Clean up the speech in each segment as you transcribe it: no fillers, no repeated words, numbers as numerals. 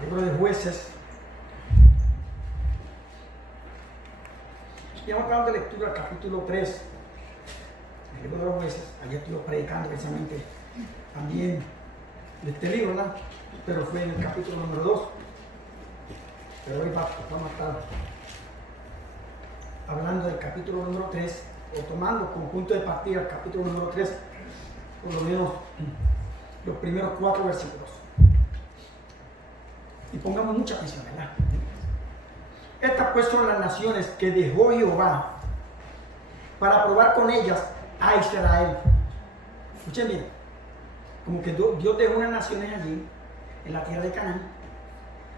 libro de Jueces. Y vamos a hablar de lectura, capítulo 3, el libro de los Jueces. Ayer estuve predicando precisamente también de este libro, ¿verdad? Pero fue en el capítulo número 2. Pero hoy vamos a estar hablando del capítulo número 3, o tomando como punto de partida el capítulo número 3, por lo menos los primeros 4 versículos. Y pongamos mucha atención, ¿verdad? Estas pues son las naciones que dejó Jehová para probar con ellas a Israel. Escuchen bien, como que Dios dejó unas naciones allí, en la tierra de Canaán,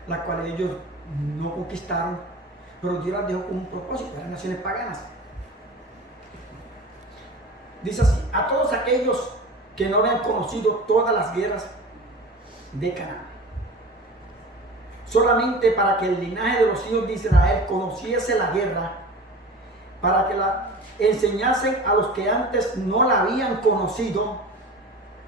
las cuales ellos no conquistaron, pero Dios las dejó con un propósito, eran naciones paganas. Dice así: a todos aquellos que no habían conocido todas las guerras de Canaán, solamente para que el linaje de los hijos de Israel conociese la guerra, para que la enseñasen a los que antes no la habían conocido,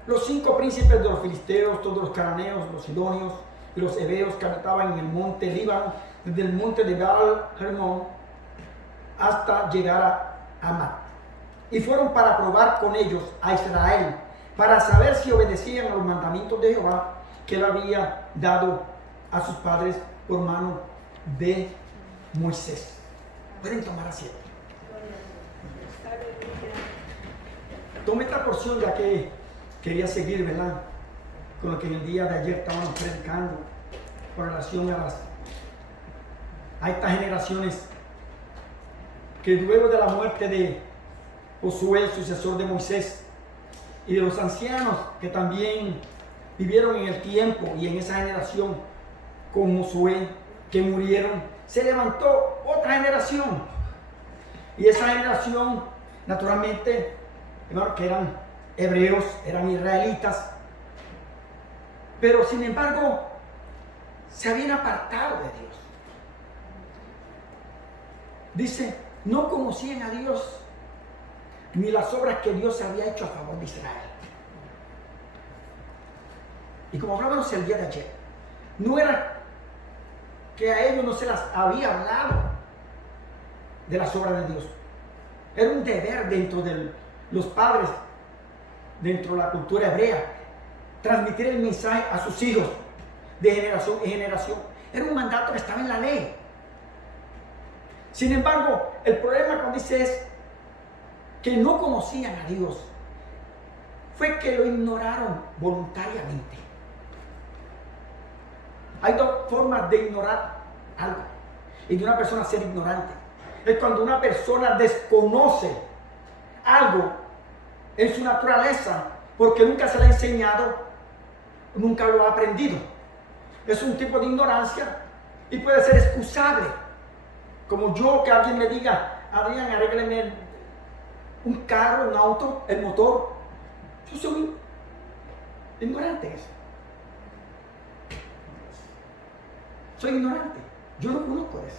los 5 príncipes de los filisteos, todos los cananeos, los sidonios y los heveos que habitaban en el monte Líbano, desde el monte de Baal Hermón hasta llegar a Hamat. Y fueron para probar con ellos a Israel, para saber si obedecían a los mandamientos de Jehová que él había dado a sus padres por mano de Moisés. Pueden tomar asiento. Tome esta porción ya que quería seguir, ¿verdad?, con lo que en el día de ayer estábamos predicando con relación a estas generaciones que luego de la muerte de Josué, el sucesor de Moisés, y de los ancianos que también vivieron en el tiempo y en esa generación con Josué, que murieron, se levantó otra generación. Y esa generación, naturalmente, que eran hebreos, eran israelitas, pero sin embargo se habían apartado de Dios. Dice, no conocían a Dios ni las obras que Dios había hecho a favor de Israel. Y como hablábamos el día de ayer, no era que a ellos no se las había hablado de las obras de Dios. Era un deber dentro de los padres, dentro de la cultura hebrea, transmitir el mensaje a sus hijos de generación en generación. Era un mandato que estaba en la ley. Sin embargo, el problema cuando dice es que no conocían a Dios, fue que lo ignoraron voluntariamente. Hay 2 formas de ignorar algo y de una persona ser ignorante. Es cuando una persona desconoce algo en su naturaleza porque nunca se le ha enseñado, nunca lo ha aprendido. Es un tipo de ignorancia y puede ser excusable. Como yo, que alguien me diga, Adrián, arrégleme un carro, un auto, el motor. Yo soy ignorante en eso. Soy ignorante. Yo no conozco eso.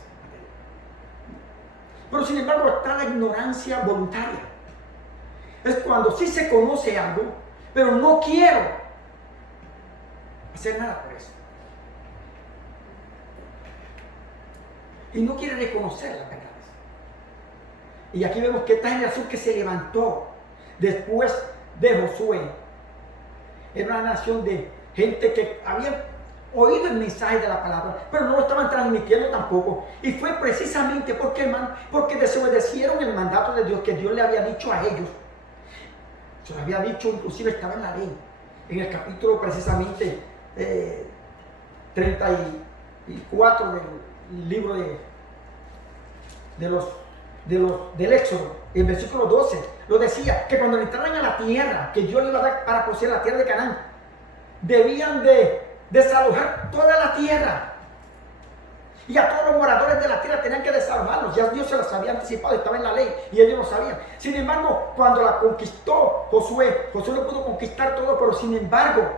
Pero sin embargo está la ignorancia voluntaria. Es cuando sí se conoce algo, pero no quiero hacer nada por eso. Y no quiere reconocer las verdades. Y aquí vemos que esta generación que se levantó después de Josué era una nación de gente que había oído el mensaje de la palabra, pero no lo estaban transmitiendo tampoco. Y fue precisamente porque, hermano, porque desobedecieron el mandato de Dios que Dios le había dicho a ellos. Se lo había dicho, inclusive estaba en la ley, en el capítulo precisamente 34 del libro del Éxodo, en versículo 12, lo decía, que cuando entraran a la tierra que Dios le iba a dar para poseer, la tierra de Canaán, debían de desalojar toda la tierra. Y a todos los moradores de la tierra tenían que desalojarlos. Ya Dios se los había anticipado, estaba en la ley y ellos lo sabían. Sin embargo, cuando la conquistó Josué lo pudo conquistar todo, pero sin embargo,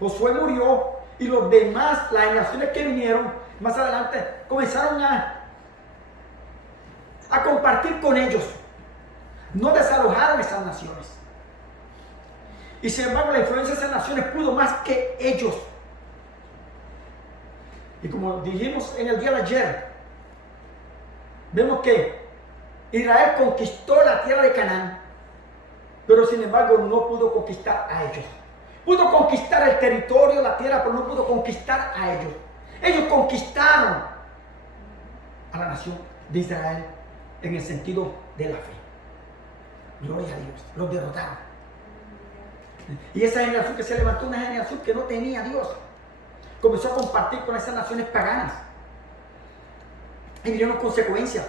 Josué murió y los demás, las generaciones que vinieron más adelante, comenzaron a compartir con ellos. No desalojaron esas naciones. Y sin embargo, la influencia de esas naciones pudo más que ellos. Y como dijimos en el día de ayer, vemos que Israel conquistó la tierra de Canaán, pero sin embargo no pudo conquistar a ellos. Pudo conquistar el territorio, la tierra, pero no pudo conquistar a ellos. Ellos conquistaron a la nación de Israel en el sentido de la fe. Gloria a Dios, los derrotaron. Y esa generación que se levantó, una generación que no tenía a Dios, comenzó a compartir con esas naciones paganas. Y vinieron consecuencias.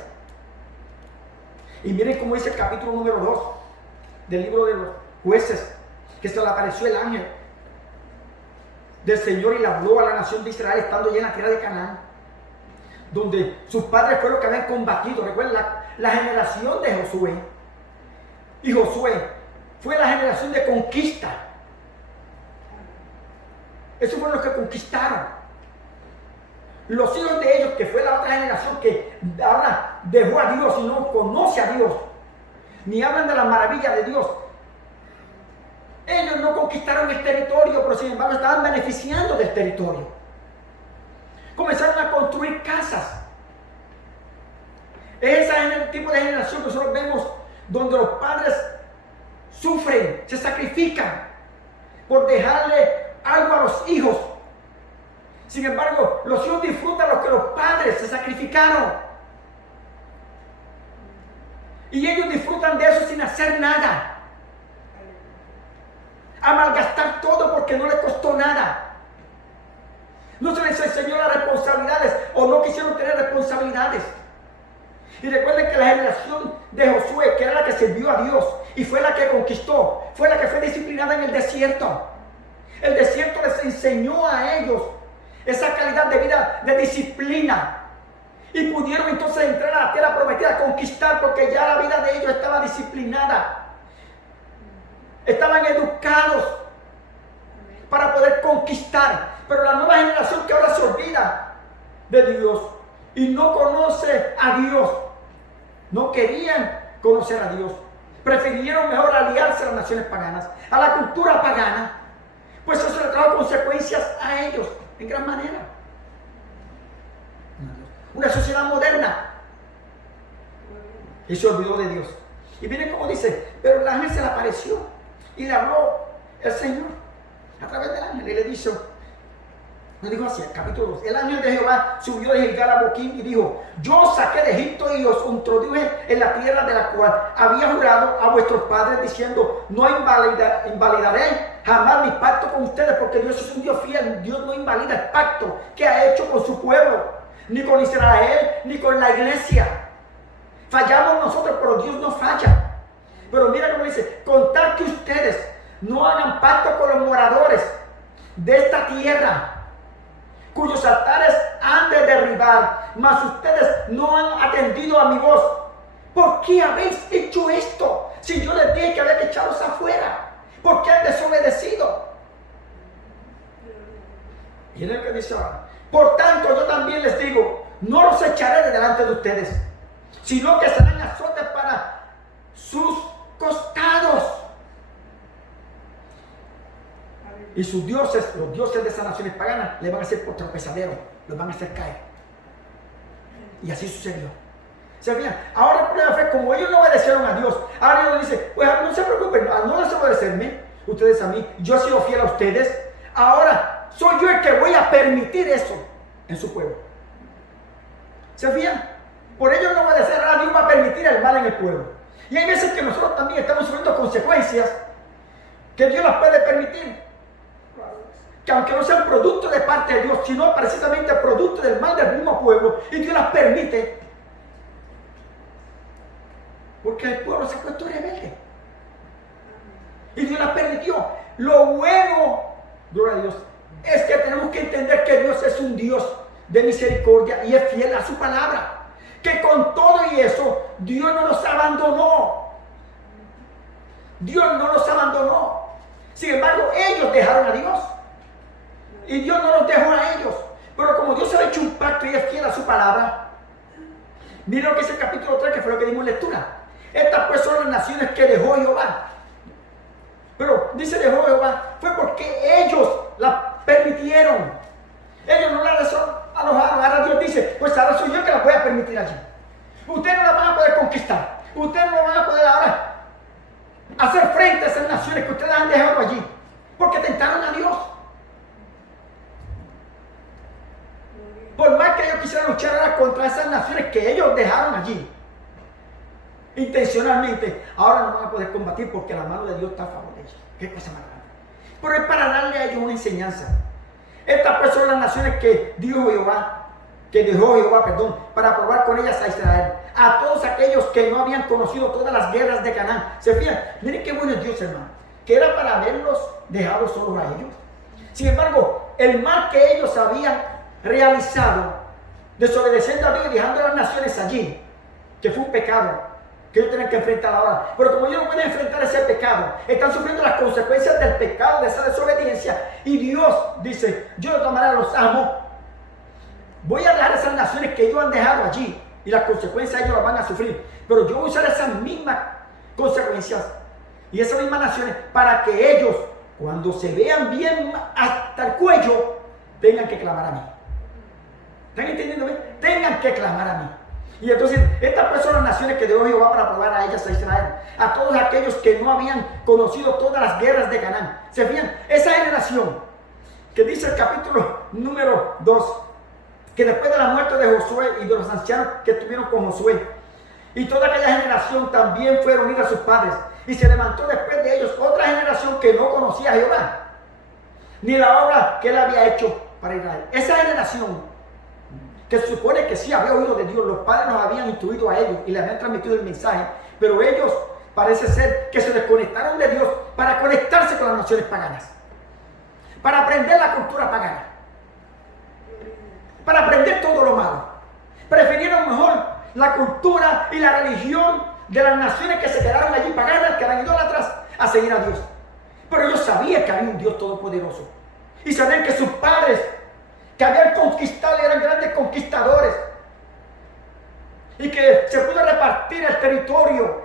Y miren cómo dice el capítulo número 2 del libro de los Jueces, que se le apareció el ángel del Señor y le habló a la nación de Israel estando ya en la tierra de Canaán, donde sus padres fueron los que habían combatido. Recuerden la generación de Josué. Y Josué fue la generación de conquista. Esos fueron los que conquistaron. Los hijos de ellos, que fue la otra generación que ahora dejó a Dios y no conoce a Dios, ni hablan de la maravilla de Dios. Ellos no conquistaron el territorio, pero sin embargo estaban beneficiando del territorio. Comenzaron a construir casas. Es ese tipo de generación que nosotros vemos donde los padres sufren, se sacrifican por dejarle algo a los hijos. Sin embargo, los hijos disfrutan lo que los padres se sacrificaron. Y ellos disfrutan de eso sin hacer nada. A malgastar todo porque no les costó nada. No se les enseñó las responsabilidades o no quisieron tener responsabilidades. Y recuerden que la generación de Josué, que era la que sirvió a Dios y fue la que conquistó, fue la que fue disciplinada en el desierto. El desierto les enseñó a ellos esa calidad de vida, de disciplina. Y pudieron entonces entrar a la tierra prometida, a conquistar, porque ya la vida de ellos estaba disciplinada. Estaban educados para poder conquistar. Pero la nueva generación que ahora se olvida de Dios y no conoce a Dios, no querían conocer a Dios. Prefirieron mejor aliarse a las naciones paganas, a la cultura pagana. Pues eso le trajo consecuencias a ellos en gran manera. Una sociedad moderna y se olvidó de Dios. Y miren cómo dice, pero el ángel se le apareció y le habló el Señor a través del ángel y le dijo así, capítulo 2, el ángel de Jehová subió de Gilgal a Boquim y dijo, yo os saqué de Egipto y os introduje en la tierra de la cual había jurado a vuestros padres diciendo, no invalidaré jamás mi pacto con ustedes, porque Dios es un Dios fiel. Dios no invalida el pacto que ha hecho con su pueblo, ni con Israel, ni con la iglesia. Fallamos nosotros, pero Dios no falla. Pero mira cómo dice, contar que ustedes no hagan pacto con los moradores de esta tierra, cuyos altares han de derribar, mas ustedes no han atendido a mi voz. ¿Por qué habéis hecho esto? Si yo les dije que había que echarlos afuera, ¿por qué han desobedecido? Miren lo que dice ahora. Por tanto, yo también les digo, no los echaré de delante de ustedes, sino que serán azotes para sus costados. Y sus dioses, los dioses de esas naciones paganas, le van a hacer por tropezadero, los van a hacer caer. Y así sucedió. ¿Se fijan? Ahora el problema fue, como ellos no obedecieron a Dios, ahora Dios dice, pues no se preocupen, al no desobedecerme, ustedes a mí, yo he sido fiel a ustedes, ahora soy yo el que voy a permitir eso en su pueblo. ¿Se fijan? Por ellos no obedecer, ahora Dios va a permitir el mal en el pueblo. Y hay veces que nosotros también estamos sufriendo consecuencias que Dios las puede permitir. Que aunque no sean producto de parte de Dios, sino precisamente producto del mal del mismo pueblo, y Dios las permite, porque el pueblo se ha puesto rebelde. Y Dios las permitió. Lo bueno, gloria a Dios, es que tenemos que entender que Dios es un Dios de misericordia y es fiel a su palabra. Que con todo y eso, Dios no nos abandonó. Dios no nos abandonó. Sin embargo, ellos dejaron a Dios. Y Dios no los dejó a ellos. Pero como Dios ha hecho un pacto y es fiel a su palabra, miren lo que es el capítulo 3, que fue lo que dimos lectura. Estas pues son las naciones que dejó Jehová. Pero dice dejó Jehová, fue porque ellos la permitieron. Ellos no la dejaron a los permitir allí. Ustedes no la van a poder conquistar. Ustedes no van a poder ahora hacer frente a esas naciones que ustedes han dejado allí. Porque tentaron a Dios. Por más que ellos quisieran luchar ahora contra esas naciones que ellos dejaron allí, intencionalmente, ahora no van a poder combatir porque la mano de Dios está a favor de ellos. Qué cosa más grande. Pero es para darle a ellos una enseñanza. Estas pues son las naciones que dejó Jehová, para probar con ellas a Israel, a todos aquellos que no habían conocido todas las guerras de Canaán. Se fijan, miren qué bueno es Dios, hermano, que era para haberlos dejado solos a ellos. Sin embargo, el mal que ellos habían realizado, desobedeciendo a Dios y dejando a las naciones allí, que fue un pecado que ellos tienen que enfrentar ahora. Pero como ellos no pueden enfrentar ese pecado, están sufriendo las consecuencias del pecado, de esa desobediencia. Y Dios dice, yo de todas maneras los amo. Voy a dejar esas naciones que ellos han dejado allí. Y las consecuencias ellos las van a sufrir. Pero yo voy a usar esas mismas consecuencias y esas mismas naciones para que ellos, cuando se vean bien hasta el cuello, tengan que clamar a mí. ¿Están entendiendo bien? Tengan que clamar a mí. Y entonces, estas pues son las naciones que dejó Jehová para probar a ellas a Israel, a todos aquellos que no habían conocido todas las guerras de Canaán. ¿Se fijan? Esa generación que dice el capítulo número 2, que después de la muerte de Josué y de los ancianos que estuvieron con Josué, y toda aquella generación también fueron unidos a sus padres, y se levantó después de ellos otra generación que no conocía a Jehová, ni la obra que él había hecho para Israel. Esa generación que se supone que sí había oído de Dios, los padres nos habían instruido a ellos y le habían transmitido el mensaje, pero ellos parece ser que se desconectaron de Dios para conectarse con las naciones paganas, para aprender la cultura pagana, para aprender todo lo malo. Prefirieron mejor la cultura y la religión de las naciones que se quedaron allí paganas, que eran idólatras, a seguir a Dios. Pero ellos sabían que había un Dios todopoderoso y sabían que sus padres que habían conquistado y eran grandes conquistadores, y que se pudo repartir el territorio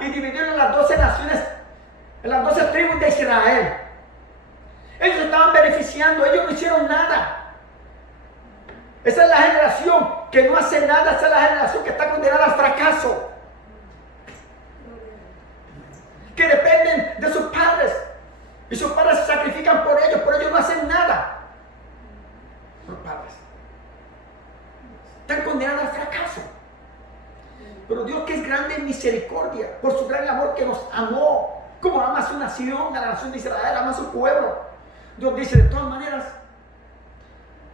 y dividirlo en las 12 naciones, en las 12 tribus de Israel. Ellos estaban beneficiando, ellos no hicieron nada. Esa es la generación que no hace nada, esa es la generación que está condenada al fracaso, que dependen de sus padres y sus padres se sacrifican por ellos, pero ellos no hacen nada. Los padres están condenados al fracaso. Pero Dios, que es grande en misericordia, por su gran amor que nos amó, como ama a su nación, a la nación de Israel, ama a su pueblo, Dios dice, de todas maneras,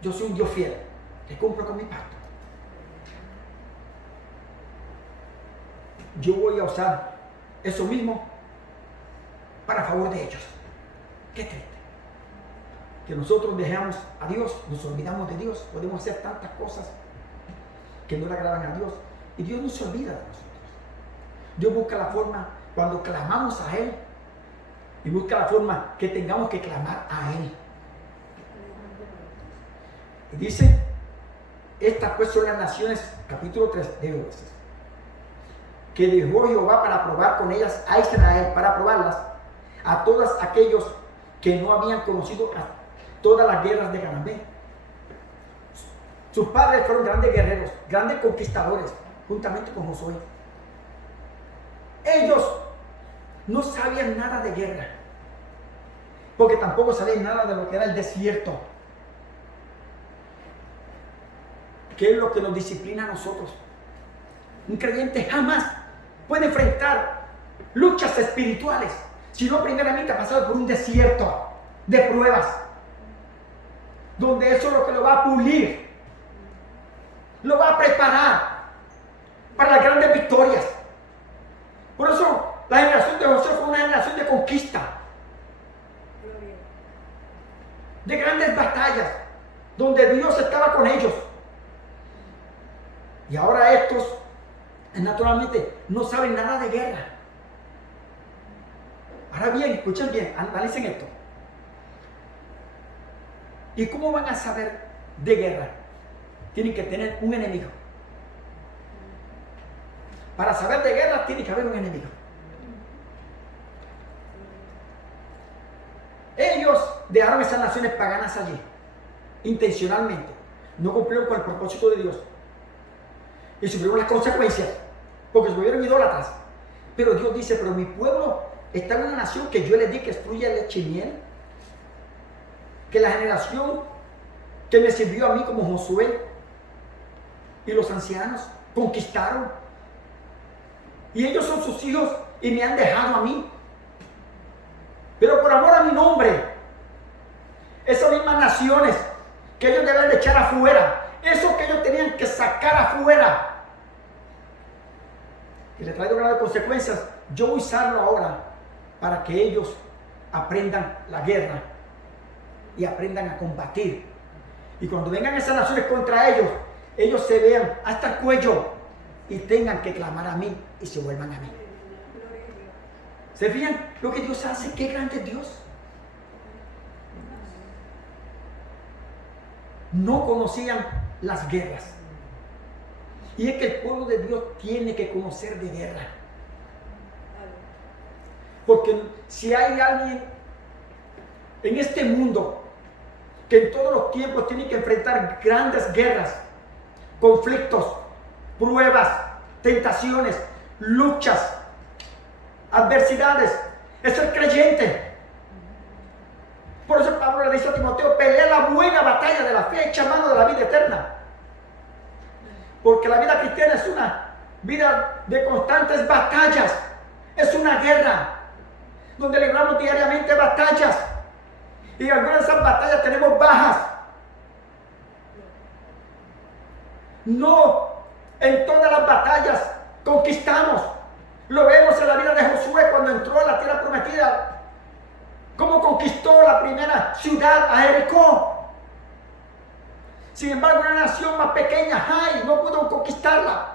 yo soy un Dios fiel, que cumplo con mi pacto. Yo voy a usar eso mismo para favor de ellos. Qué triste que nosotros dejamos a Dios, nos olvidamos de Dios, podemos hacer tantas cosas que no le agradan a Dios, y Dios no se olvida de nosotros. Dios busca la forma, cuando clamamos a Él, y busca la forma que tengamos que clamar a Él. Y dice, estas pues son las naciones, capítulo 3 de Oseas, que dejó Jehová para probar con ellas a Israel, para probarlas a todos aquellos que no habían conocido a todas las guerras de Canaán. Sus padres fueron grandes guerreros, grandes conquistadores, juntamente con Josué. Ellos no sabían nada de guerra, porque tampoco sabían nada de lo que era el desierto, que es lo que nos disciplina a nosotros. Un creyente jamás puede enfrentar luchas espirituales si no primeramente ha pasado por un desierto de pruebas, donde eso es lo que lo va a pulir, lo va a preparar para las grandes victorias. Por eso la generación de Josué fue una generación de conquista, de grandes batallas, donde Dios estaba con ellos. Y ahora estos, naturalmente, no saben nada de guerra. Ahora bien, escuchen bien, analicen esto. ¿Y cómo van a saber de guerra? Tienen que tener un enemigo. Para saber de guerra tiene que haber un enemigo. Ellos dejaron esas naciones paganas allí, intencionalmente. No cumplieron con el propósito de Dios. y sufrieron las consecuencias porque se volvieron idólatras. Pero Dios dice, pero mi pueblo está en una nación que yo les di que fluya leche y miel, que la generación que me sirvió a mí como Josué y los ancianos conquistaron, y ellos son sus hijos y me han dejado a mí, pero por amor a mi nombre, esas mismas naciones que ellos deben de echar afuera, eso que ellos tenían que sacar afuera, y le traigo graves consecuencias, yo voy a usarlo ahora para que ellos aprendan la guerra y aprendan a combatir. Y cuando vengan esas naciones contra ellos, ellos se vean hasta el cuello y tengan que clamar a mí y se vuelvan a mí. ¿Se fijan lo que Dios hace? ¡Qué grande es Dios! No conocían las guerras. Y es que el pueblo de Dios tiene que conocer de guerra. Porque si hay alguien en este mundo que en todos los tiempos tiene que enfrentar grandes guerras, conflictos, pruebas, tentaciones, luchas, adversidades, es el creyente. Por eso Pablo le dice a Timoteo, pelea la buena batalla de la fe, echa mano de la vida eterna. Porque la vida cristiana es una vida de constantes batallas, es una guerra donde libramos diariamente batallas, y en algunas de esas batallas tenemos bajas. No en todas las batallas conquistamos. Lo vemos en la vida de Josué cuando entró a la tierra prometida, cómo conquistó la primera ciudad, a Jericó. Sin embargo, una nación más pequeña, Jai, no pudo conquistarla.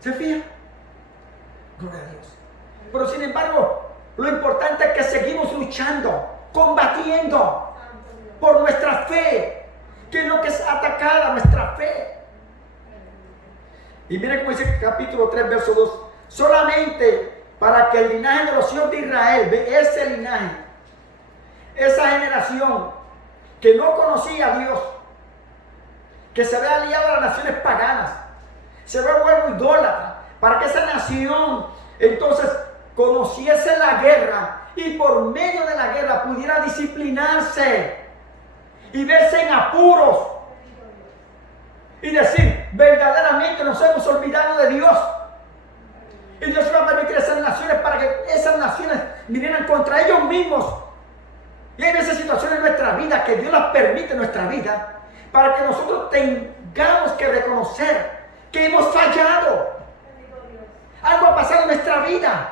¿Se fija? Gloria a Dios. Pero sin embargo, lo importante es que seguimos luchando, combatiendo por nuestra fe, que es lo que es atacada, nuestra fe. Y miren cómo dice el capítulo 3, verso 2. Solamente para que el linaje de los hijos de Israel, de ese linaje, esa generación que no conocía a Dios, que se había aliado a las naciones paganas, se había vuelto idólatra, para que esa nación entonces conociese la guerra y por medio de la guerra pudiera disciplinarse y verse en apuros y decir, verdaderamente nos hemos olvidado de Dios, y Dios va a permitir a esas naciones para que esas naciones vinieran contra ellos mismos. Y hay esas situaciones en nuestra vida que Dios las permite en nuestra vida para que nosotros tengamos que reconocer que hemos fallado. Algo ha pasado en nuestra vida.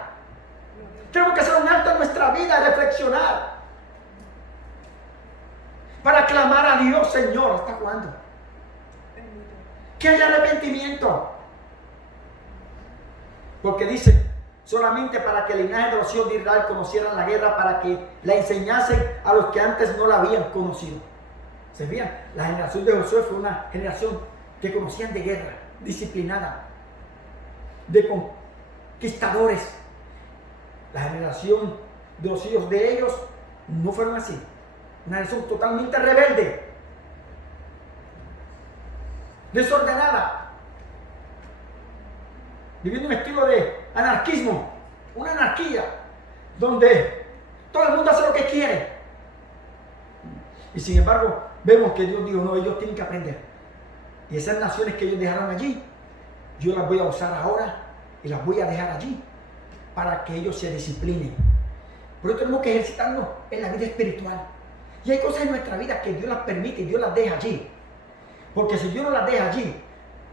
Tenemos que hacer un alto en nuestra vida, reflexionar, para clamar a Dios, Señor, ¿hasta cuándo? Que haya arrepentimiento. Porque dice, solamente para que el linaje de los hijos de Israel conocieran la guerra, para que la enseñasen a los que antes no la habían conocido. ¿Se fijan? La generación de Josué fue una generación que conocían de guerra, disciplinada, de conquistadores. La generación de los hijos de ellos no fueron así. Una generación totalmente rebelde, desordenada, viviendo un estilo de anarquismo, una anarquía, donde todo el mundo hace lo que quiere. Y sin embargo, vemos que Dios dijo, no, ellos tienen que aprender. Y esas naciones que ellos dejaron allí, yo las voy a usar ahora y las voy a dejar allí para que ellos se disciplinen. Por eso tenemos que ejercitarnos en la vida espiritual. Y hay cosas en nuestra vida que Dios las permite y Dios las deja allí. Porque si Dios no las deja allí,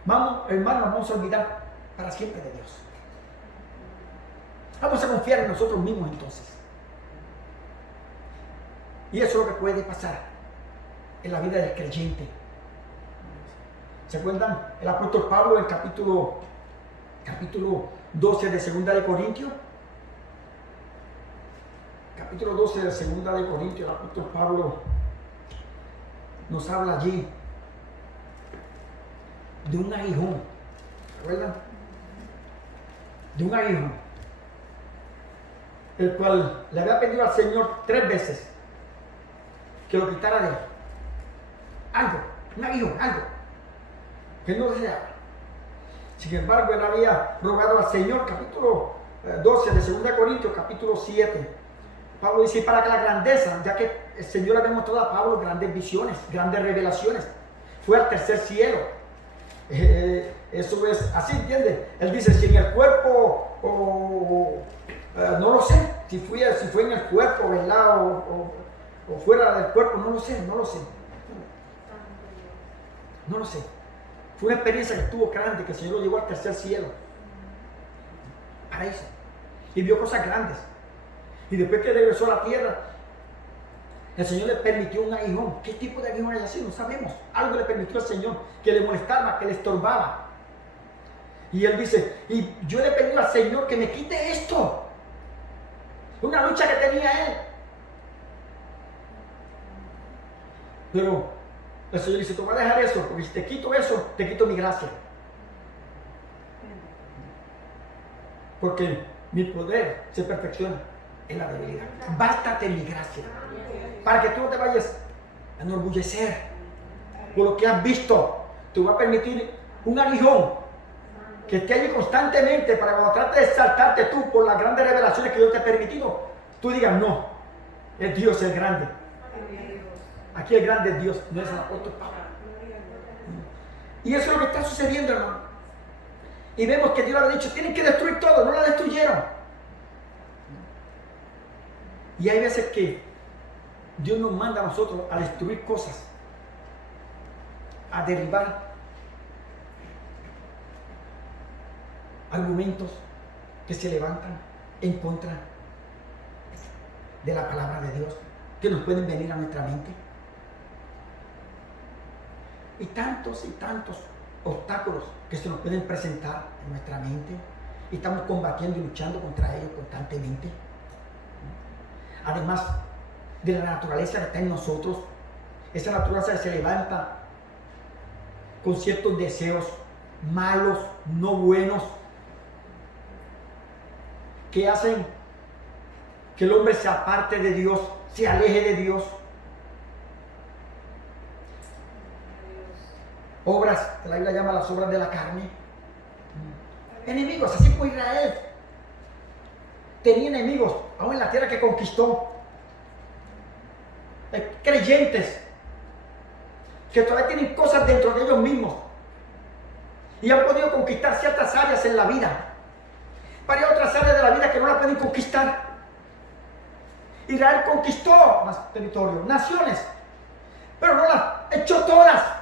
vamos, hermanos, nos vamos a olvidar para siempre de Dios. Vamos a confiar en nosotros mismos entonces. Y eso es lo que puede pasar en la vida del creyente. ¿Se acuerdan? El apóstol Pablo en capítulo 12 de 2 de Corintios. Capítulo 12 de 2 de Corintios, el apóstol Pablo nos habla allí de un aguijón. ¿Recuerdan? De un aguijón, el cual le había pedido al Señor 3 veces que lo quitara de él. Algo, un aguijón, algo. Él no deseaba. Sin embargo, él había rogado al Señor, capítulo 12 de 2 Corintios, capítulo 7. Pablo dice, para que la grandeza, ya que el Señor había mostrado a Pablo grandes visiones, grandes revelaciones, fue al tercer cielo. Eso es así, ¿entiendes? Él dice, si en el cuerpo, no lo sé, si fue en el cuerpo, ¿verdad? O fuera del cuerpo, no lo sé. No lo sé. Fue una experiencia que estuvo grande, que el Señor lo llevó al tercer cielo. Paraíso. Y vio cosas grandes. Y después que regresó a la tierra, el Señor le permitió un aguijón. ¿Qué tipo de aguijón hay así? No sabemos. Algo le permitió al Señor que le molestaba, que le estorbaba. Y él dice, y yo le pedí al Señor que me quite esto. Una lucha que tenía él. Pero el Señor dice, tú vas a dejar eso, porque si te quito eso, te quito mi gracia. Porque mi poder se perfecciona en la debilidad. Bástate mi gracia. Para que tú no te vayas a enorgullecer por lo que has visto. Te va a permitir un aguijón que esté allí constantemente para cuando trates de exaltarte tú por las grandes revelaciones que Dios te ha permitido, tú digas, no, es Dios el grande. Aquí el grande es Dios, no es el apóstol Pablo. Y eso es lo que está sucediendo, hermano. Y vemos que Dios le ha dicho, tienen que destruir todo, no la destruyeron. Y hay veces que Dios nos manda a nosotros a destruir cosas, a derribar argumentos que se levantan en contra de la palabra de Dios, que nos pueden venir a nuestra mente. Y tantos obstáculos que se nos pueden presentar en nuestra mente. Y estamos combatiendo y luchando contra ellos constantemente. Además de la naturaleza que está en nosotros, esa naturaleza que se levanta con ciertos deseos malos, no buenos, que hacen que el hombre se aparte de Dios, se aleje de Dios. Obras, que la Biblia llama las obras de la carne. Enemigos, así como Israel tenía enemigos, aún en la tierra que conquistó. Hay creyentes que todavía tienen cosas dentro de ellos mismos y han podido conquistar ciertas áreas en la vida, pero hay otras áreas de la vida que no la pueden conquistar. Israel conquistó más territorio, naciones, pero no las echó todas.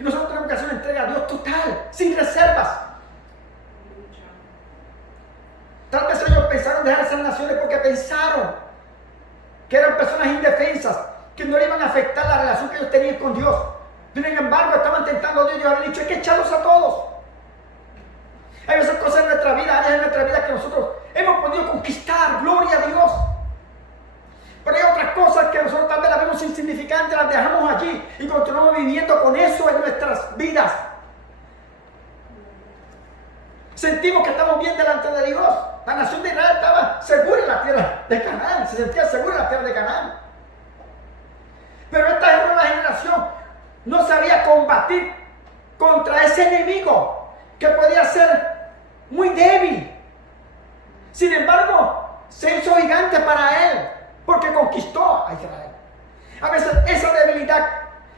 Y nosotros tenemos que hacer una entrega a Dios total, sin reservas. Tal vez ellos pensaron dejar esas naciones porque pensaron que eran personas indefensas, que no le iban a afectar la relación que ellos tenían con Dios. Sin embargo, estaban tentando a Dios y Dios había dicho, hay que echarlos a todos. Hay esas cosas en nuestra vida, áreas en nuestra vida que nosotros hemos podido conquistar, gloria a Dios. Pero hay otras cosas que nosotros tal vez las vemos insignificantes, las dejamos allí y continuamos viviendo con eso en nuestras vidas. Sentimos que estamos bien delante de Dios. La nación de Israel estaba segura en la tierra de Canaán, se sentía segura en la tierra de Canaán. Pero esta nueva generación no sabía combatir contra ese enemigo que podía ser muy débil. Sin embargo, se hizo gigante para él porque conquistó a Israel. A veces esa debilidad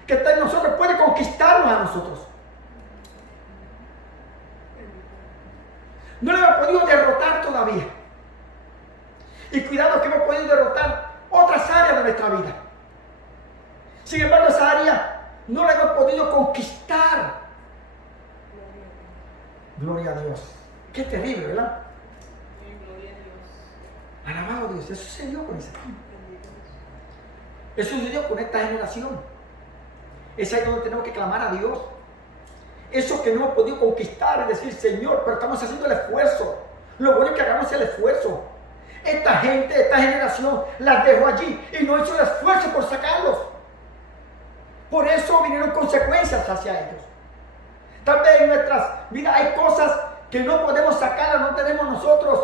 que está en nosotros puede conquistarnos a nosotros. No le hemos podido derrotar todavía. Y cuidado que hemos podido derrotar otras áreas de nuestra vida. Sin embargo, esa área no la hemos podido conquistar. Gloria a Dios. Qué terrible, ¿verdad? Gloria a Dios. Alabado a Dios. Eso sucedió con Israel. Eso sucedió con esta generación. Es ahí donde tenemos que clamar a Dios. Eso que no hemos podido conquistar, es decir, Señor, pero estamos haciendo el esfuerzo. Lo bueno es que hagamos el esfuerzo. Esta gente, esta generación, las dejó allí y no hizo el esfuerzo por sacarlos. Por eso vinieron consecuencias hacia ellos. Tal vez en nuestras vidas hay cosas que no podemos sacarlas, no tenemos nosotros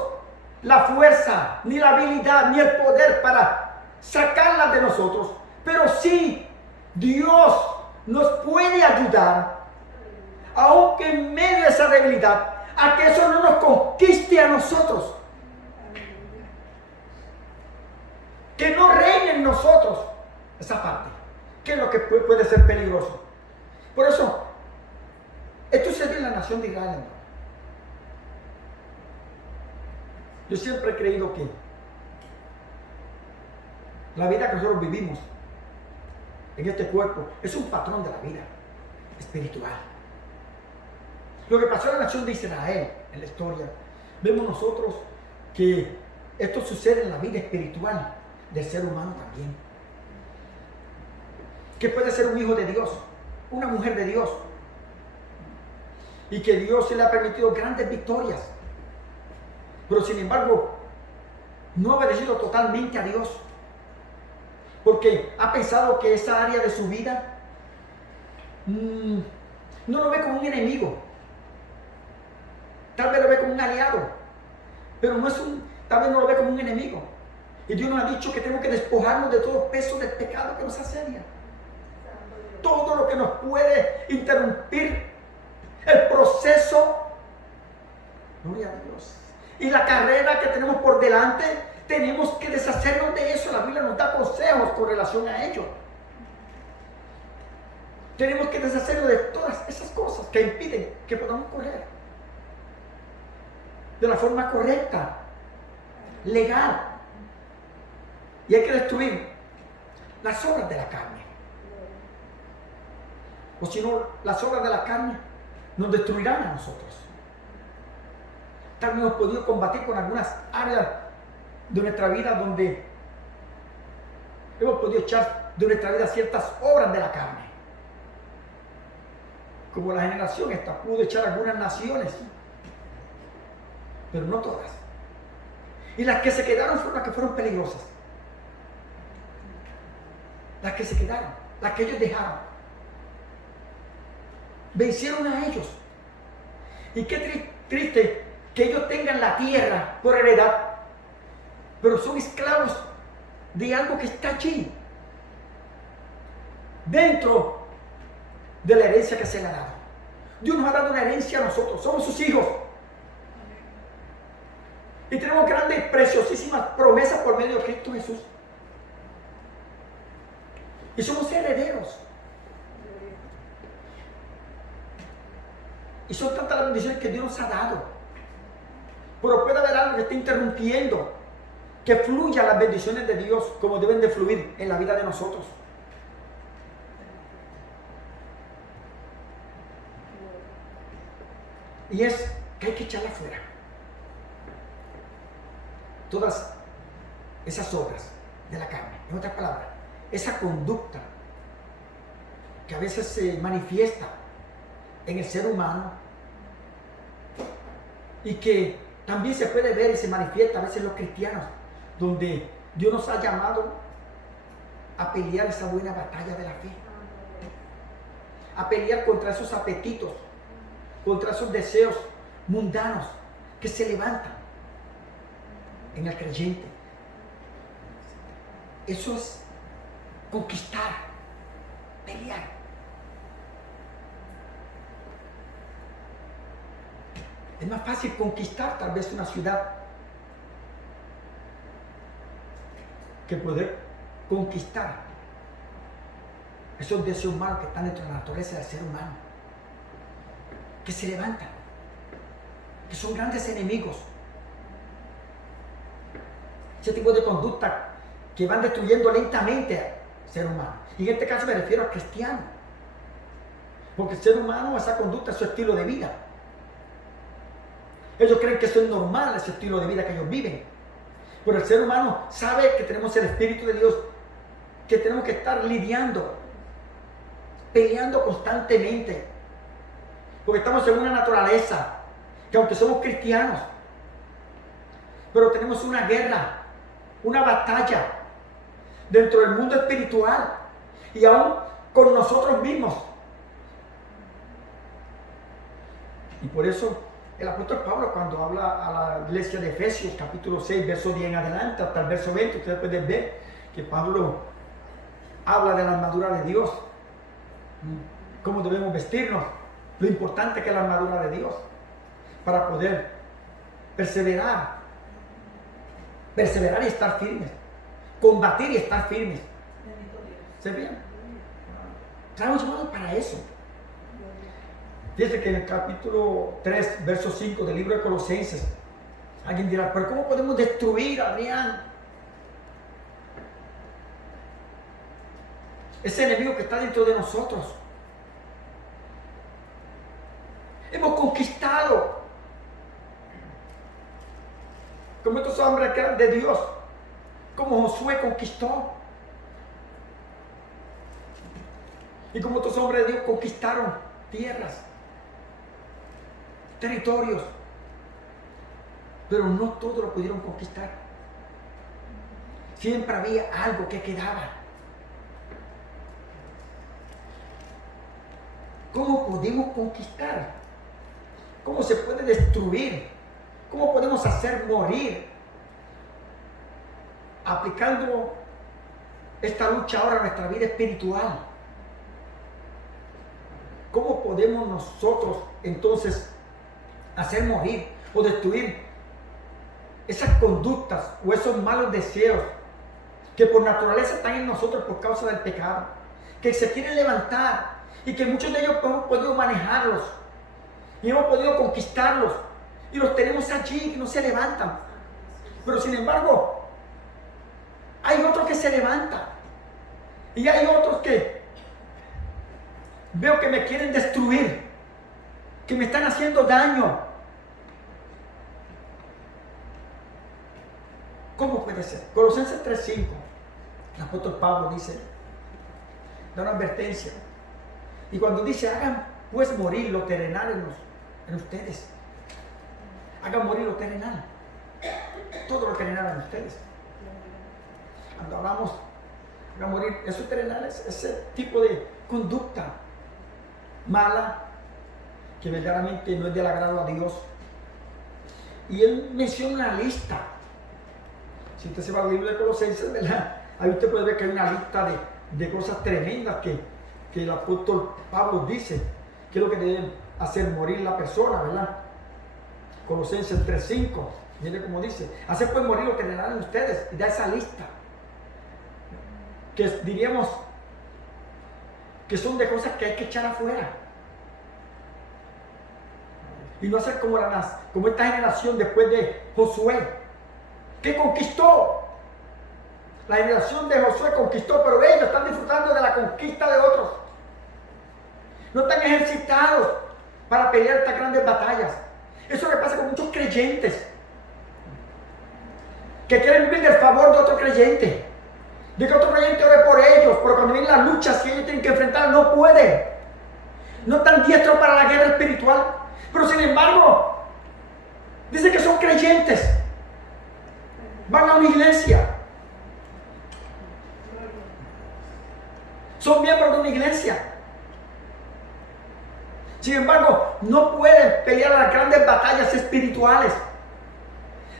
la fuerza, ni la habilidad, ni el poder para sacarlas de nosotros. Pero sí, Dios nos puede ayudar, aunque en medio de esa debilidad, a que eso no nos conquiste a nosotros. Que no reine en nosotros esa parte, que es lo que puede ser peligroso. Por eso, esto sucedió en la nación de Israel, hermano. Yo siempre he creído que la vida que nosotros vivimos en este cuerpo es un patrón de la vida espiritual. Lo que pasó en la nación de Israel, en la historia, vemos nosotros que esto sucede en la vida espiritual del ser humano también. Que puede ser un hijo de Dios, una mujer de Dios, y que Dios se le ha permitido grandes victorias, pero sin embargo no ha obedecido totalmente a Dios, porque ha pensado que esa área de su vida no lo ve como un enemigo, tal vez lo ve como un aliado, pero tal vez no lo ve como un enemigo. Y Dios nos ha dicho que tenemos que despojarnos de todo peso del pecado que nos asedia, todo lo que nos puede interrumpir el proceso, gloria a Dios, y la carrera que tenemos por delante. Tenemos que deshacernos de eso. La Biblia nos da consejos con relación a ello. Tenemos que deshacernos de todas esas cosas que impiden que podamos correr de la forma correcta, legal. Y hay que destruir las obras de la carne. O si no, las obras de la carne nos destruirán a nosotros. También hemos podido combatir con algunas áreas de nuestra vida donde hemos podido echar de nuestra vida ciertas obras de la carne. Como la generación esta pudo echar algunas naciones, pero no todas. Y las que se quedaron fueron las que fueron peligrosas. Las que se quedaron, las que ellos dejaron. Vencieron a ellos. Y qué triste que ellos tengan la tierra por heredad, pero son esclavos de algo que está allí, dentro de la herencia que se le ha dado. Dios nos ha dado una herencia a nosotros, somos sus hijos. Y tenemos grandes, preciosísimas promesas por medio de Cristo Jesús. Y somos herederos. Y son tantas las bendiciones que Dios nos ha dado. Pero puede haber algo que esté interrumpiendo que fluyan las bendiciones de Dios como deben de fluir en la vida de nosotros. Y es que hay que echarla fuera. Todas esas obras de la carne, en otras palabras, esa conducta que a veces se manifiesta en el ser humano y que también se puede ver y se manifiesta a veces en los cristianos, donde Dios nos ha llamado a pelear esa buena batalla de la fe, a pelear contra esos apetitos, contra esos deseos mundanos que se levantan en el creyente. Eso es conquistar, pelear. Es más fácil conquistar tal vez una ciudad que poder conquistar esos deseos humanos que están dentro de la naturaleza del ser humano, que se levantan, que son grandes enemigos. Ese tipo de conducta que van destruyendo lentamente al ser humano. Y en este caso me refiero al cristiano, porque el ser humano, esa conducta es su estilo de vida. Ellos creen que eso es normal, ese estilo de vida que ellos viven. Pero el ser humano sabe que tenemos el Espíritu de Dios, que tenemos que estar lidiando, peleando constantemente. Porque estamos en una naturaleza que, aunque somos cristianos, pero tenemos una guerra, una batalla dentro del mundo espiritual y aún con nosotros mismos. Y por eso el apóstol Pablo, cuando habla a la iglesia de Efesios, capítulo 6, verso 10 en adelante, hasta el verso 20, ustedes pueden ver que Pablo habla de la armadura de Dios, cómo debemos vestirnos, lo importante que es la armadura de Dios para poder perseverar y estar firmes, combatir y estar firmes. Bendito Dios. ¿Se fijan? Estamos llamados para eso. Fíjense que en el capítulo 3, verso 5 del libro de Colosenses, alguien dirá, pero ¿cómo podemos destruir, Adrián, ese enemigo que está dentro de nosotros? Hemos conquistado, como estos hombres que eran de Dios, como Josué conquistó, y como estos hombres de Dios conquistaron tierras, territorios, pero no todos lo pudieron conquistar. Siempre había algo que quedaba. ¿Cómo podemos conquistar? ¿Cómo se puede destruir? ¿Cómo podemos hacer morir? Aplicando esta lucha ahora a nuestra vida espiritual. ¿Cómo podemos nosotros entonces hacer morir o destruir esas conductas o esos malos deseos que por naturaleza están en nosotros por causa del pecado, que se quieren levantar y que muchos de ellos hemos podido manejarlos y hemos podido conquistarlos y los tenemos allí que no se levantan? Pero sin embargo hay otros que se levantan y hay otros que veo que me quieren destruir, que me están haciendo daño. ¿Cómo puede ser? Colosenses 3:5, el apóstol Pablo dice, da una advertencia. Y cuando dice, hagan pues morir lo terrenal en ustedes. Hagan morir lo terrenal. Todo lo terrenal en ustedes. Cuando hablamos, hagan morir esos terrenales, ese tipo de conducta mala, que verdaderamente no es del agrado a Dios. Y él menciona una lista. Si usted se va al libro de Colosenses, ¿verdad?, ahí usted puede ver que hay una lista de cosas tremendas que el apóstol Pablo dice que es lo que deben hacer morir la persona, ¿verdad? Colosenses 3:5, mire cómo dice, hacer pues morir lo que terrenal en ustedes, y da esa lista que diríamos que son de cosas que hay que echar afuera y no hacer como esta generación después de Josué, que conquistó. La generación de Josué conquistó, pero ellos están disfrutando de la conquista de otros. No están ejercitados para pelear estas grandes batallas. Eso es lo que pasa con muchos creyentes que quieren vivir del favor de otro creyente, de que otro creyente ore por ellos, pero cuando vienen las luchas que ellos tienen que enfrentar, no pueden. No están diestros para la guerra espiritual, pero sin embargo dicen que son creyentes, van a una iglesia, son miembros de una iglesia. Sin embargo, no pueden pelear las grandes batallas espirituales,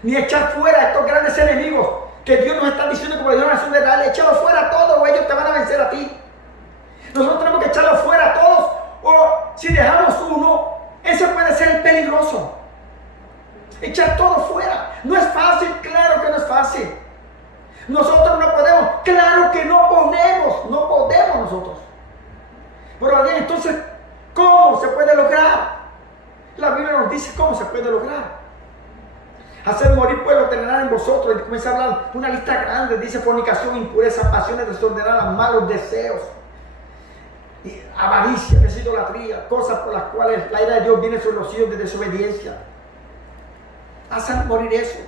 ni echar fuera a estos grandes enemigos que Dios nos está diciendo, como le dijeron a su verdad, échalo fuera a todos o ellos te van a vencer a ti. Nosotros tenemos que echarlo fuera a todos, o si dejamos uno, ese puede ser el peligroso. Echar todo fuera. No es fácil, claro que no es fácil. Nosotros no podemos, claro que no podemos nosotros. Pero bien, entonces, ¿cómo se puede lograr? La Biblia nos dice cómo se puede lograr. Hacer morir pues lo terrenal en vosotros. Y comienza a hablar una lista grande. Dice fornicación, impureza, pasiones desordenadas, malos deseos, y avaricia, que es idolatría, cosas por las cuales la ira de Dios viene sobre los hijos de desobediencia. Hacer morir eso.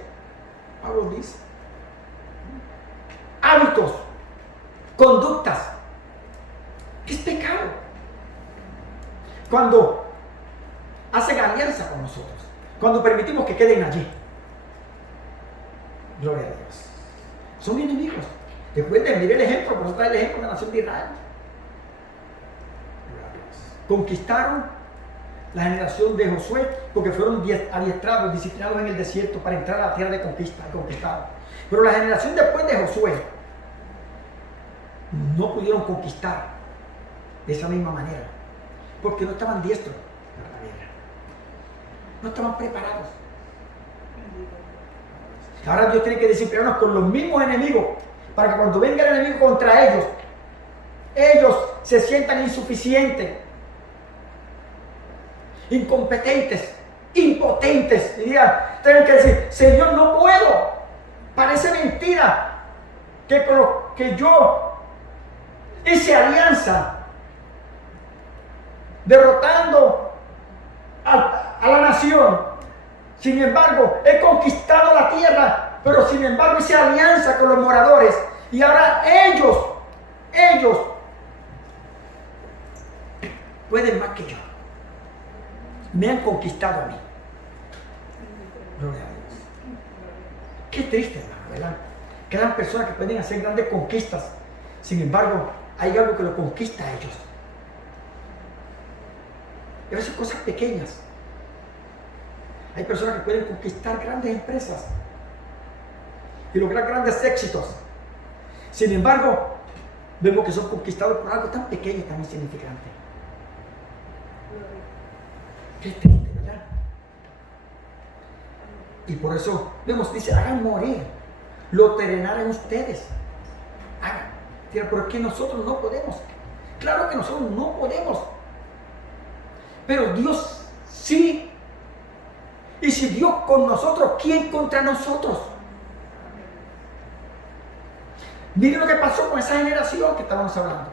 Pablo dice. Hábitos, conductas, que es pecado. Cuando hacen alianza con nosotros, cuando permitimos que queden allí. Gloria a Dios. Son enemigos. Recuerden, mire el ejemplo, por eso trae el ejemplo de la nación de Israel. Gloria a Dios. Conquistaron la generación de Josué porque fueron adiestrados, disciplinados en el desierto para entrar a la tierra de conquista y conquistaron. Pero la generación después de Josué no pudieron conquistar de esa misma manera, porque no estaban diestros para la guerra, no estaban preparados. Ahora Dios tiene que disciplinarnos con los mismos enemigos, para que cuando venga el enemigo contra ellos, ellos se sientan insuficientes, incompetentes, impotentes, y tengan que decir: Señor, no puedo. Parece mentira que con lo que yo hice alianza derrotando a la nación, sin embargo he conquistado la tierra, pero sin embargo hice alianza con los moradores, y ahora ellos pueden más que yo, me han conquistado a mí. Gloria a Dios. Qué triste, hermano, ¿verdad? Quedan personas que pueden hacer grandes conquistas, sin embargo hay algo que lo conquista a ellos. Y a veces cosas pequeñas. Hay personas que pueden conquistar grandes empresas y lograr grandes éxitos. Sin embargo, vemos que son conquistados por algo tan pequeño y tan insignificante. Qué triste, ¿verdad? Y por eso vemos, dice: hagan morir lo terrenal en ustedes. Hagan. Pero es que nosotros no podemos. Claro que nosotros no podemos. Pero Dios sí. Y si Dios con nosotros, ¿quién contra nosotros? Miren lo que pasó con esa generación que estábamos hablando.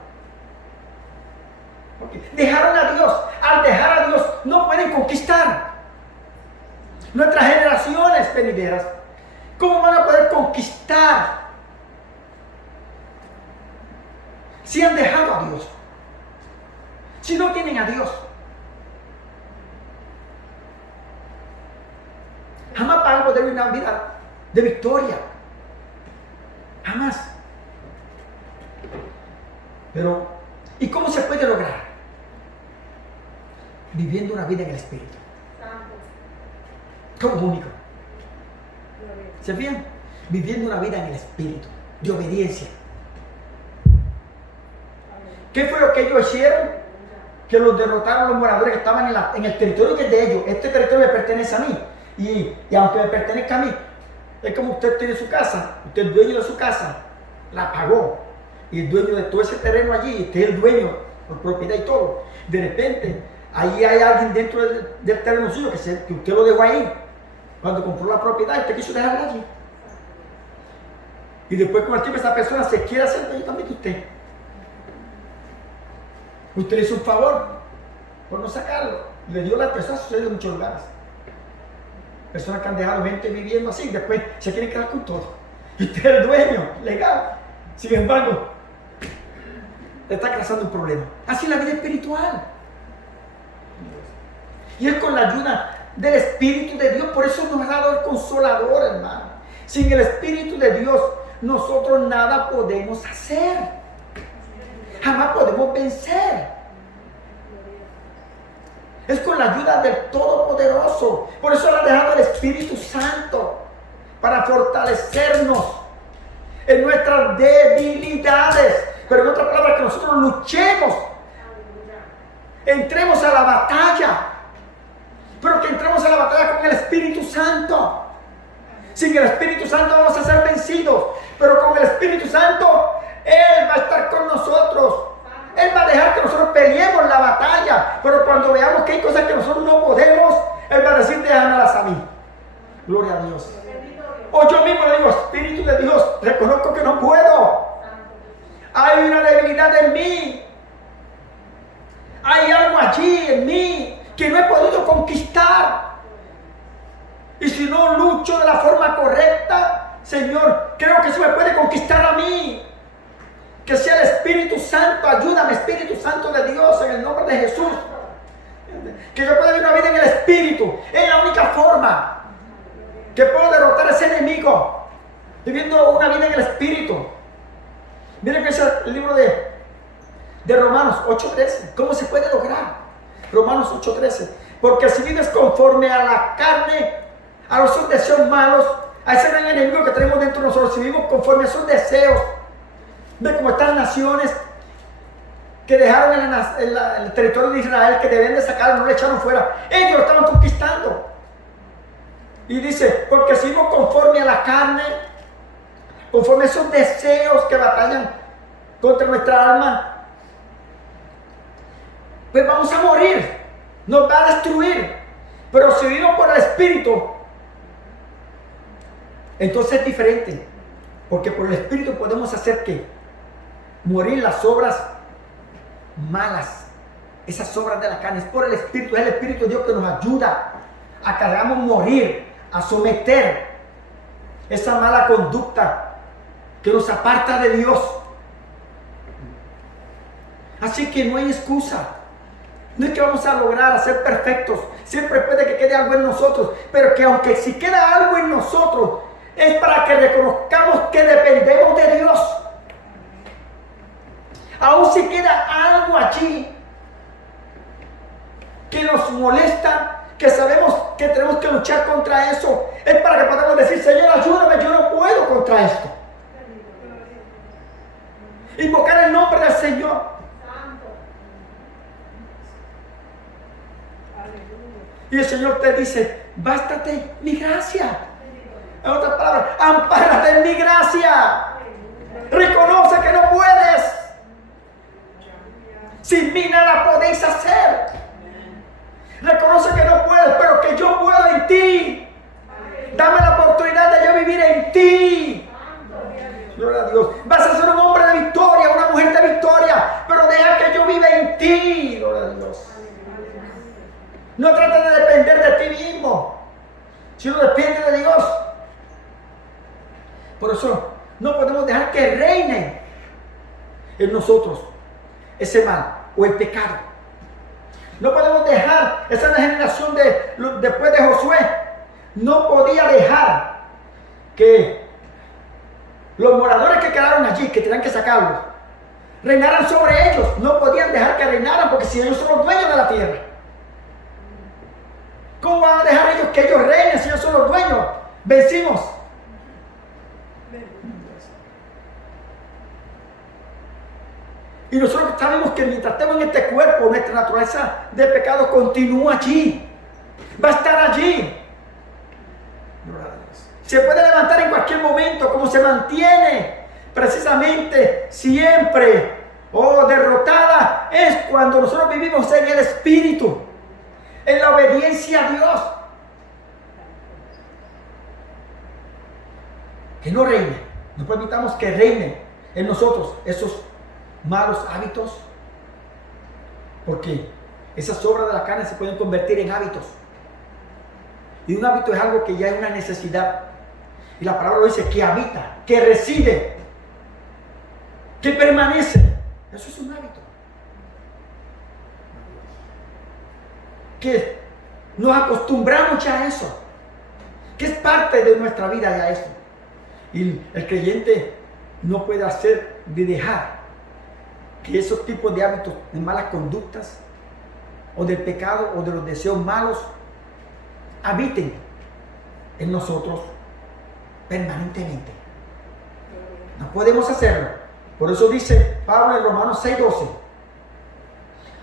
Porque dejaron a Dios. Al dejar a Dios no pueden conquistar. Nuestras generaciones venideras, ¿cómo van a poder conquistar si han dejado a Dios? Si no tienen a Dios. Jamás van a poder vivir una vida de victoria. Jamás. Pero, ¿y cómo se puede lograr? Viviendo una vida en el Espíritu. Como único. ¿Se fijan? Viviendo una vida en el Espíritu, de obediencia. ¿Qué fue lo que ellos hicieron? Que los derrotaron los moradores que estaban en el territorio que es de ellos. Este territorio me pertenece a mí. Y aunque me pertenezca a mí, es como usted tiene su casa, usted es dueño de su casa, la pagó, y es dueño de todo ese terreno allí, usted es el dueño, por propiedad y todo. De repente, ahí hay alguien dentro del terreno suyo que usted lo dejó ahí. Cuando compró la propiedad, usted quiso dejarla allí. Y después con el tiempo esa persona se quiere hacer dueño también de usted. Usted le hizo un favor por no sacarlo. Le dio la persona, sucede en muchos lugares. Personas que han dejado gente viviendo así, después se quieren quedar con todo. Y usted es el dueño, legal. Sin embargo, le está causando un problema. Así es la vida espiritual. Y es con la ayuda del Espíritu de Dios. Por eso nos ha dado el Consolador, hermano. Sin el Espíritu de Dios, nosotros nada podemos hacer. Jamás podemos vencer. Es con la ayuda del Todopoderoso. Por eso le ha dejado el Espíritu Santo, para fortalecernos en nuestras debilidades. Pero en otras palabras, que nosotros luchemos, entremos a la batalla, pero que entremos a la batalla con el Espíritu Santo. Sin el Espíritu Santo vamos a ser vencidos, pero con el Espíritu Santo Él va a estar con nosotros. Él va a dejar que nosotros peleemos la batalla, pero cuando veamos que hay cosas que nosotros no podemos, Él va a decir: déjamelas a mí. Gloria a Dios. O yo mismo le digo: Espíritu de Dios, reconozco que no puedo. Hay una debilidad en mí. Hay algo allí en mí que no he podido conquistar. Y si no lucho de la forma correcta, Señor, creo que eso me puede conquistar a mí. Que sea el Espíritu Santo, ayúdame, Espíritu Santo de Dios, en el nombre de Jesús. Que yo pueda vivir una vida en el Espíritu. Es la única forma que puedo derrotar a ese enemigo, viviendo una vida en el Espíritu. Miren que es el libro de Romanos 8:13. ¿Cómo se puede lograr? Romanos 8:13. Porque si vives conforme a la carne, a los deseos malos, a ese gran enemigo que tenemos dentro de nosotros, si vivimos conforme a esos deseos, Ve como estas naciones que dejaron el territorio de Israel, que deben de sacarlo, no le echaron fuera. Ellos lo estaban conquistando. Y dice, porque seguimos conforme a la carne, conforme a esos deseos que batallan contra nuestra alma, pues vamos a morir, nos va a destruir. Pero si vivimos por el Espíritu, entonces es diferente, porque por el Espíritu podemos hacer que morir las obras malas, esas obras de la carne. Es por el Espíritu, es el Espíritu de Dios que nos ayuda a que hagamos morir, a someter esa mala conducta que nos aparta de Dios. Así que no hay excusa. No es que vamos a lograr ser perfectos. Siempre puede que quede algo en nosotros, pero que aunque si queda algo en nosotros, es para que reconozcamos que dependemos de Dios. Aún si queda algo allí que nos molesta, que sabemos que tenemos que luchar contra eso, es para que podamos decir, Señor, ayúdame, yo no puedo contra esto. Invocar el nombre del Señor. Y el Señor te dice, bástate mi gracia. En otras palabras, ampárate en mi gracia. Reconoce que no puedes. Sin mí nada podéis hacer. Reconoce que no puedes, pero que yo puedo en ti. Dame la oportunidad de yo vivir en ti. Gloria a Dios. Vas a ser un hombre de victoria, una mujer de victoria, pero deja que yo viva en ti. Gloria a Dios. No trates de depender de ti mismo, sino depende de Dios. Por eso no podemos dejar que reine en nosotros ese mal o el pecado. No podemos dejar, esa es la generación después de Josué, no podía dejar que los moradores que quedaron allí, que tenían que sacarlos, reinaran sobre ellos. No podían dejar que reinaran, porque si ellos son los dueños de la tierra, ¿cómo van a dejar ellos que ellos reinen si ellos son los dueños? Vencimos. Y nosotros sabemos que mientras estemos en este cuerpo, nuestra naturaleza de pecado continúa allí. Va a estar allí. Se puede levantar en cualquier momento, como se mantiene precisamente siempre derrotada, es cuando nosotros vivimos en el Espíritu, en la obediencia a Dios. Que no reine, no permitamos que reine en nosotros esos malos hábitos, porque esas obras de la carne se pueden convertir en hábitos, y un hábito es algo que ya es una necesidad, y la palabra lo dice, que habita, que reside, que permanece. Eso es un hábito que nos acostumbramos ya a eso, que es parte de nuestra vida ya eso, y el creyente no puede hacer de dejar que esos tipos de hábitos, de malas conductas, o del pecado, o de los deseos malos, habiten en nosotros permanentemente. No podemos hacerlo. Por eso dice Pablo en Romanos 6:12,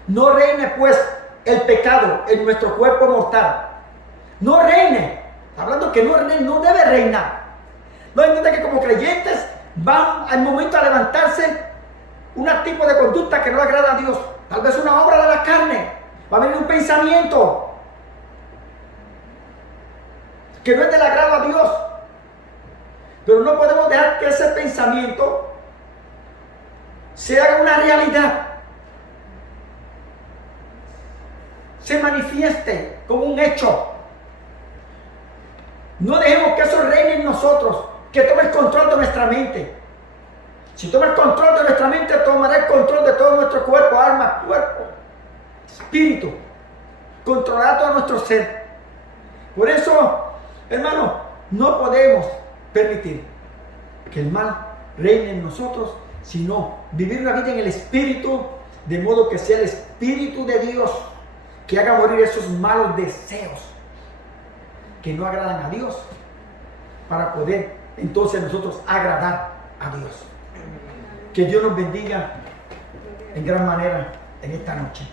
no reine pues el pecado en nuestro cuerpo mortal. No reine. Hablando que no reine, no debe reinar. No entiende que como creyentes van al momento a levantarse un tipo de conducta que no agrada a Dios, tal vez una obra de la carne, va a venir un pensamiento que no es del agrado a Dios, pero no podemos dejar que ese pensamiento se haga una realidad, se manifieste como un hecho. No dejemos que eso reine en nosotros, que tome el control de nuestra mente. Si toma el control de nuestra mente, tomará el control de todo nuestro cuerpo, alma, cuerpo, espíritu. Controlará todo nuestro ser. Por eso, hermano, no podemos permitir que el mal reine en nosotros, sino vivir una vida en el Espíritu, de modo que sea el Espíritu de Dios que haga morir esos malos deseos que no agradan a Dios, para poder entonces nosotros agradar a Dios. Que Dios nos bendiga en gran manera en esta noche.